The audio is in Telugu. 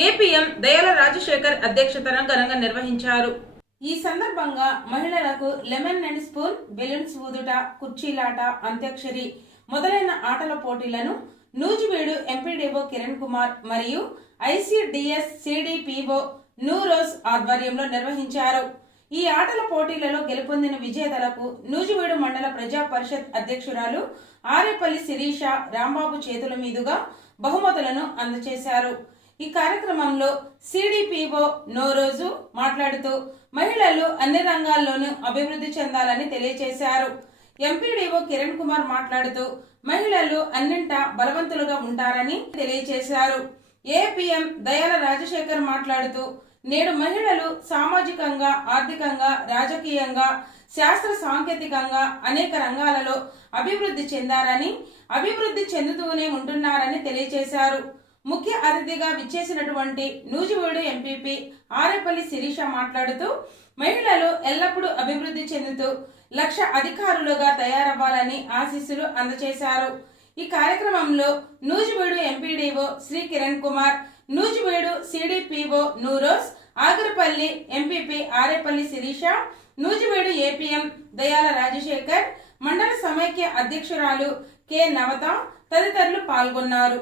ఏపీఎం దయాల రాజశేఖర్ అధ్యక్షతన ఘనంగా నిర్వహించారు. ఈ సందర్భంగా మహిళలకు లెమన్ అండ్ స్పూన్, బెలూన్స్ ఊదుట, కుర్చీలాట, అంత్యాక్షరి మొదలైన ఆటల పోటీలను నూజివీడు ఎంపీడీఓ కిరణ్ కుమార్ మరియు ఐసిడిఎస్ సిడిపిఓ నూరోజ్ ఆధ్వర్యంలో నిర్వహించారు. ఈ ఆటల పోటీలలో గెలుపొందిన విజేతలకు నూజివీడు మండల ప్రజా పరిషత్ అధ్యక్షురాలు ఆరేపల్లి శిరీష రాంబాబు చేతుల మీదుగా బహుమతులను అందజేశారు. ఈ కార్యక్రమంలో సిడిపిఓ నూరోజు మాట్లాడుతూ మహిళలు అన్ని రంగాల్లోనూ అభివృద్ధి చెందాలని తెలియజేశారు. ఎంపీడీఓ కిరణ్ కుమార్ మాట్లాడుతూ మహిళలు అన్నింటా బలవంతులుగా ఉంటారని తెలియజేశారు. ఏపీఎం దయాల రాజశేఖర్ మాట్లాడుతూ నేడు మహిళలు సామాజికంగా, ఆర్థికంగా, రాజకీయంగా, శాస్త్ర సాంకేతికంగా అనేక రంగాలలో అభివృద్ధి చెందారని, అభివృద్ధి చెందుతూనే ఉంటున్నారని తెలియజేశారు. ముఖ్య అతిథిగా విచ్చేసినటువంటి నూజివీడు ఎంపీపీ ఆరేపల్లి శిరీష మాట్లాడుతూ మహిళలు ఎల్లప్పుడూ అభివృద్ధి చెందుతూ లక్ష అధికారులుగా తయారవ్వాలని ఆశీస్సులు అందజేశారు. ఈ కార్యక్రమంలో Nuzvid MPDO Shri Kiran Kumar, Nuzvid CDPO Nooroz, Agarapalli MPP Arepalli Sirisha, Nuzvid APM Dayala Rajasekhar, మండల సమైక్య అధ్యక్షురాలు కె నవత తదితరులు పాల్గొన్నారు.